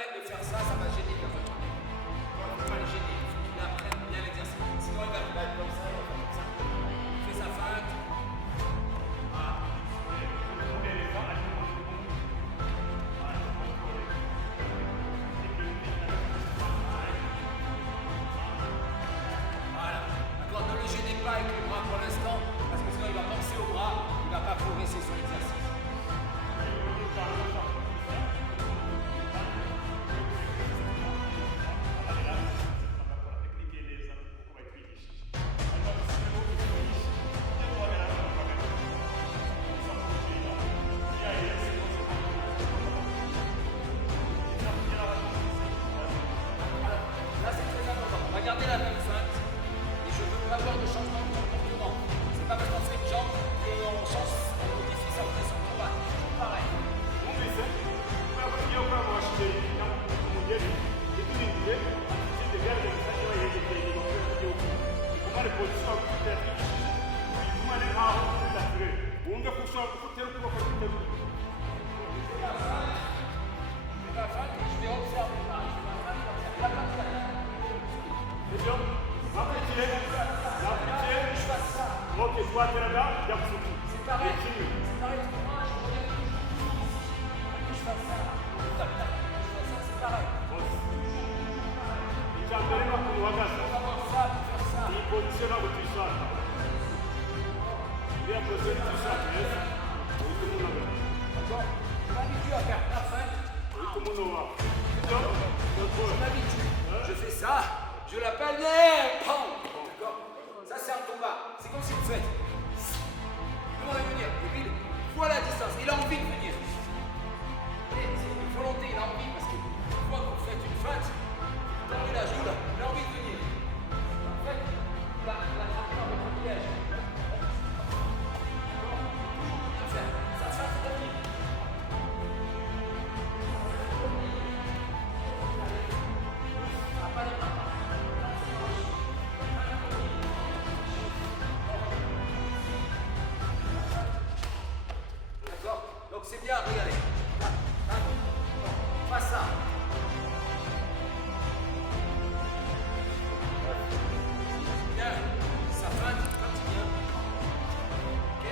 peine de faire ça, ça va gêner le gamin. Il ne faut pas le gêner, il faut qu'il apprenne bien l'exercice. Sinon, il va être comme ça, il va faire comme ça. Il fait sa feinte. Voilà. D'accord, ne le gênez pas avec les bras pour l'instant, parce que sinon il va penser au bras, il ne va pas progresser sur l'exercice. Là, c'est très important. Regardez la même feinte. Et je ne veux pas avoir de changement de comportement. C'est pas parce qu'on fait une jambe qu'on change, on modifie sa position de combat. C'est pareil. Mwumvise ugiye gukora mu bashiteri umugeri iturindiye ikindi byari gufasha abayerekeye bakuru b'igihugu igumane position ufite igumane nkaho udafire wumve ko ushobora gufutera ukuboko kwiteguye Je vais la feinte et je vais observer. Je vais la feinte comme ça. La feinte, ibyo bakurikiye je fasse ça. ok twateraga yagusuki C'est pareil. C'est pareil. Tu prends, je reviens ici. Je fasse ça. Tac, tac. Je fais ça. C'est pareil. icya mbere ni ukuntu uhagaze On va voir ça, faire ça. iyi position ntabwo tuyishaka iriya position tuyishaka neza uhita umunagana D'accord. Je m'habitue à faire la feinte. uhita umunoba ibyo Je m'habitue. Je fais ça. Je l'appelle pam. D'accord. Ça, c'est un combat. C'est comme si vous faites. Demandez de venir. Et puis, il faut à la distance. Il a envie de venir. Et c'est une volonté. Il a envie parce que une fois que vous faites une feinte, vous tendez la joue là. Il a envie de venir. En fait, vous la frappez dans votre piège. D'accord. Toujours bien faire. Ça, c'est technique. Pas les mains. D'accord. Donc c'est bien, regardez. Là, là. Non, pas ça. Bien. Ça feinte, bien. Ok.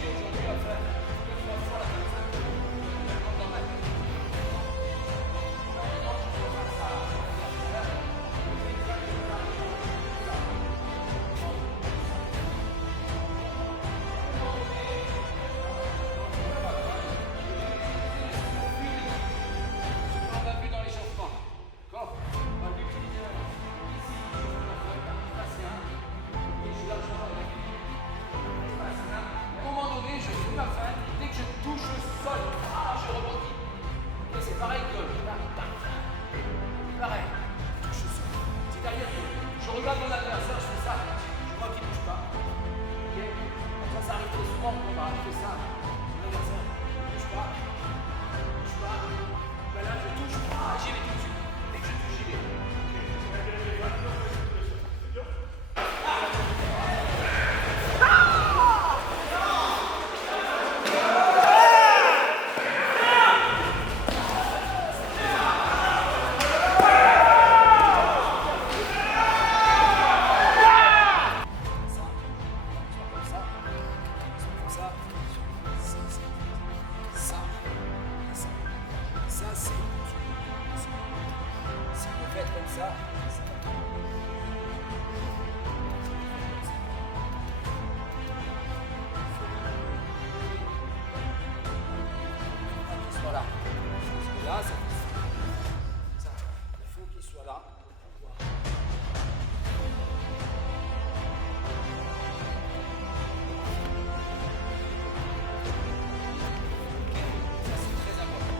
J'ai aujourd'hui à faire 2-3 fois la même feinte. Maintenant dans ma tête. Maintenant, je peux faire ça. On l'a vu dans l'échauffement. D'accord. On va l'utiliser maintenant. Ici, je passer un. Et je lâche avec. Je passe un. À un moment donné, je fais ma feinte. Dès que je touche le sol, je rebondis. Ok, c'est pareil que là. Pareil. Je touche le sol. C'est-à-dire que je regarde mon adversaire, je fais ça. Je vois qu'il ne bouge pas. Ok. Ça arrive trop souvent qu'on va faire ça. Mon adversaire ne bouge pas. Je pas. Ben là, je touche. J'y vais tout de suite. Dès que je touche, j'y vais. Ça, c'est. Si vous faites comme ça, ça va tomber. Il faut qu'il soit là. Parce que là, ça, il faut qu'il soit là pour pouvoir. Ça, c'est très important.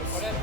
Le problème,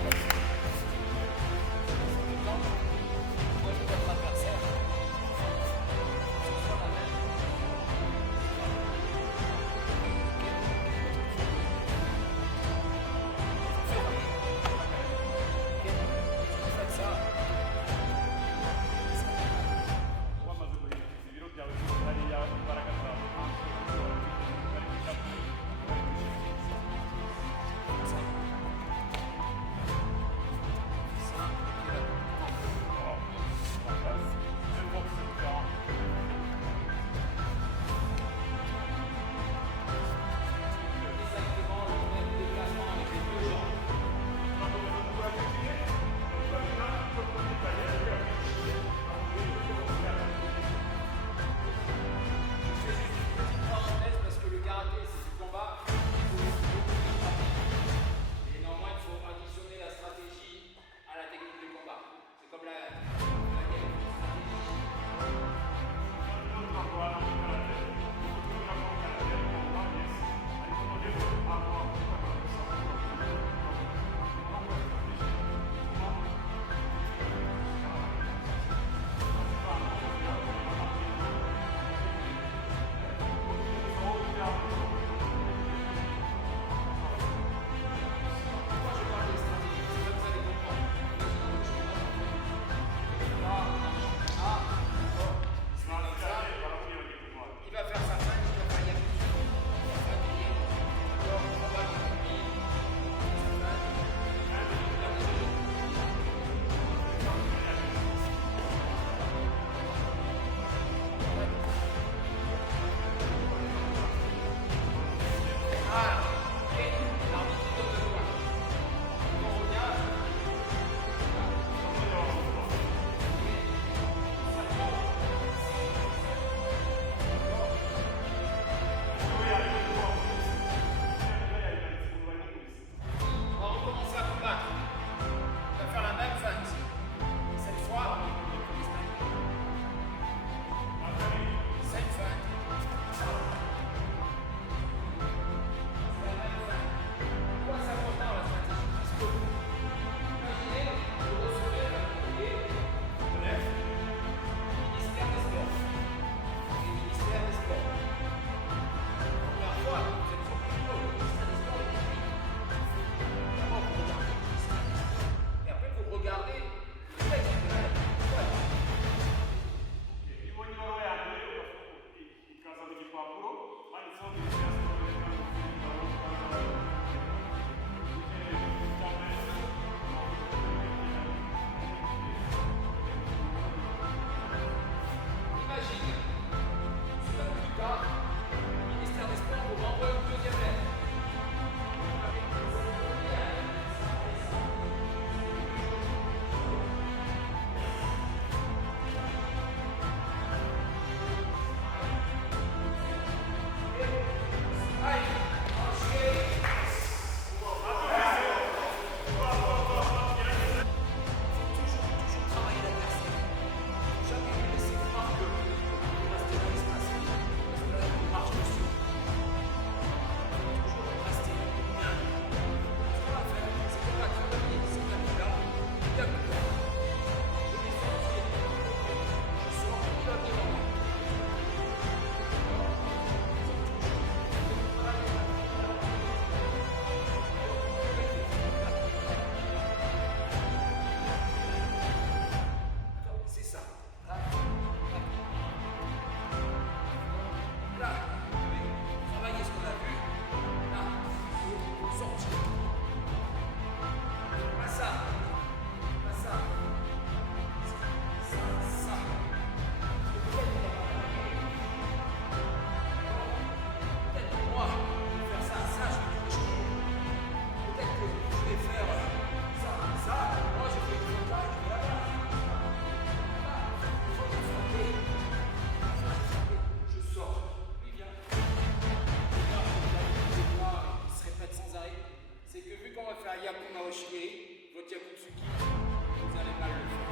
rechignez, votre Yakutsuki, vous allez mal le faire.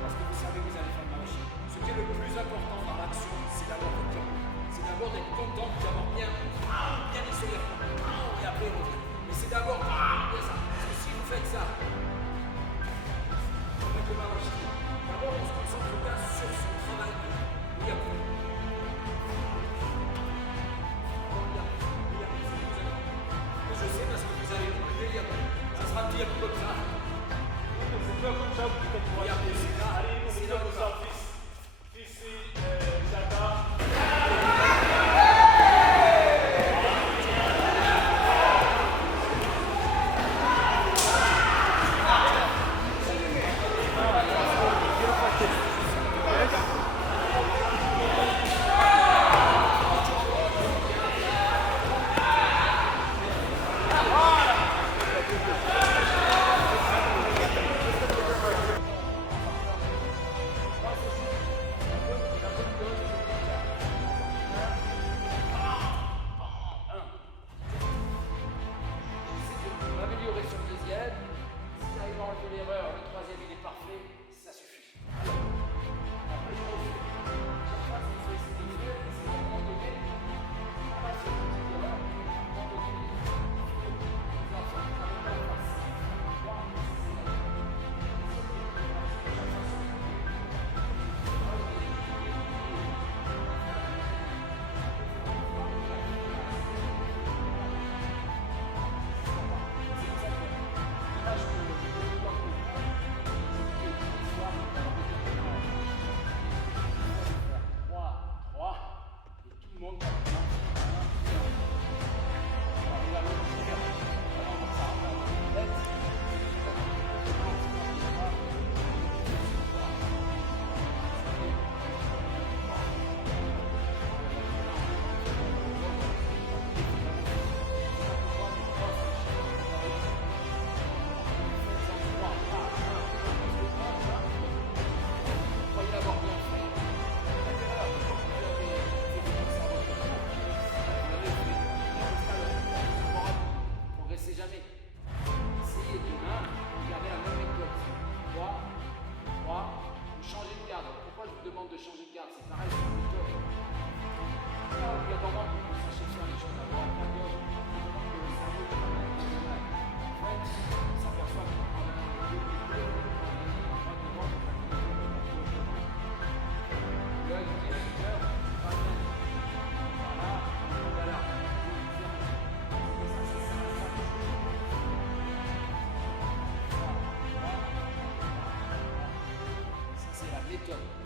Parce que vous savez que vous allez faire mal. Ce qui est le plus important dans l'action, c'est d'abord votre cœur. C'est d'abord d'être content d'avoir bien isolé. Et après revenir. Mais c'est d'abord bien ça. Parce que si vous faites ça, avec le marochi, d'abord on se concentre bien sur son travail. Oui, après. Je sais parce que vous allez l'oublier après. Ça sera pire comme ça. C'est pas comme ça que vous faites pour Et après, c'est là. Allez, on C'est fait là comme où ça, ça. fils, Jata. M'améliorer sur le deuxième. Si j'arrive à enlever l'erreur, le troisième il est parfait, ça suffit. Après je refais. Chaque fois que vous essayez de faire, c'est à un moment donné, on va sur une petite erreur, à un moment donné, les enfants, vous n'avez pas la face. De changer de garde, c'est pareil, c'est une méthode. Là, obligatoirement, vous sachez faire les choses à droite, à gauche, on demande que le cerveau travaille en général. En fait, on s'aperçoit qu'on a un peu de l'œil qui est le cœur, pas bien. Voilà, voilà. Ça, c'est la méthode.